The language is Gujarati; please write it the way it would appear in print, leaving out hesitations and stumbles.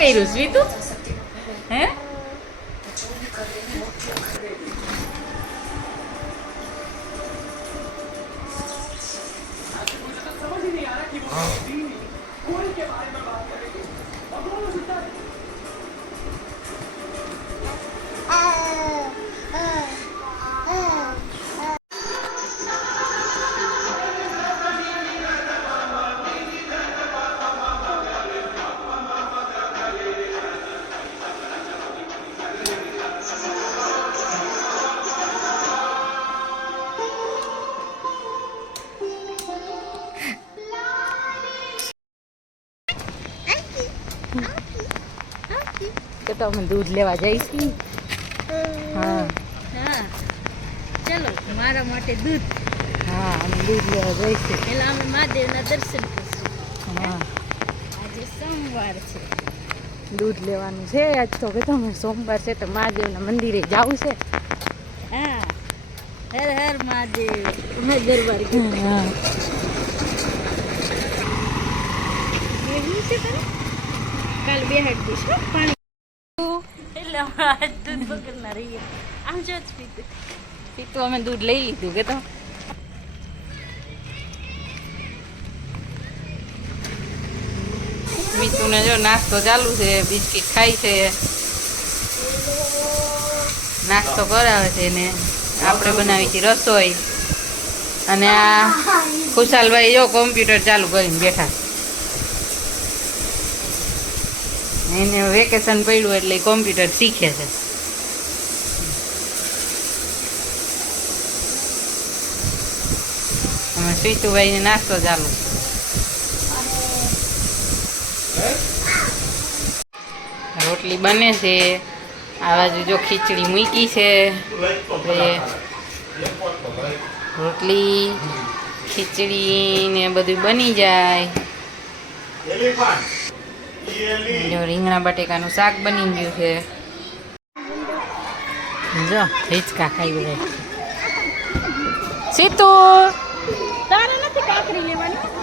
કર્યું સ્વીતુ હે તો અમે દૂધ લેવા જઈશું હા હા ચલો મારા માટે દૂધ હા અમે દૂધ લેવા જઈશું પેલા અમે મહાદેવના દર્શન કરીશું હા આજે સોમવાર છે દૂધ લેવાનું છે આજ તો કે તમે સોમવાર છે તો મહાદેવના મંદિરે જવું છે હા હર હર મહાદેવ દરબાર હા બેહી છે તને કાલ બેહાડ દઈશ હો પાણી એટલે આજ દૂધ વગરના રહીએ આમ જો જ પીતું અમે દૂધ લઈ લીધું કે તો મીતુને જો નાસ્તો ચાલુ છે બિસ્કિટ ખાય છે નાસ્તો કરાવે છે ને આપણે બનાવી હતી રસોઈ અને આ ખુશાલભાઈ જો કોમ્પ્યુટર ચાલુ કરીને બેઠા એને વેકેશન પડ્યું એટલે કોમ્પ્યુટર શીખે છે અમે સ્વીતુભાઈને નાસ્તો ચાલુ રોટલી બને છે આ બાજુ જો ખીચડી મૂકી છે રોટલી ખીચડી ને બધું બની જાય જો રીંગણા બટેકાનું શાક બની ગયું છે જો હિંચકા ખાઈ બધા સીતુ તારે નથી કાકરી લેવાની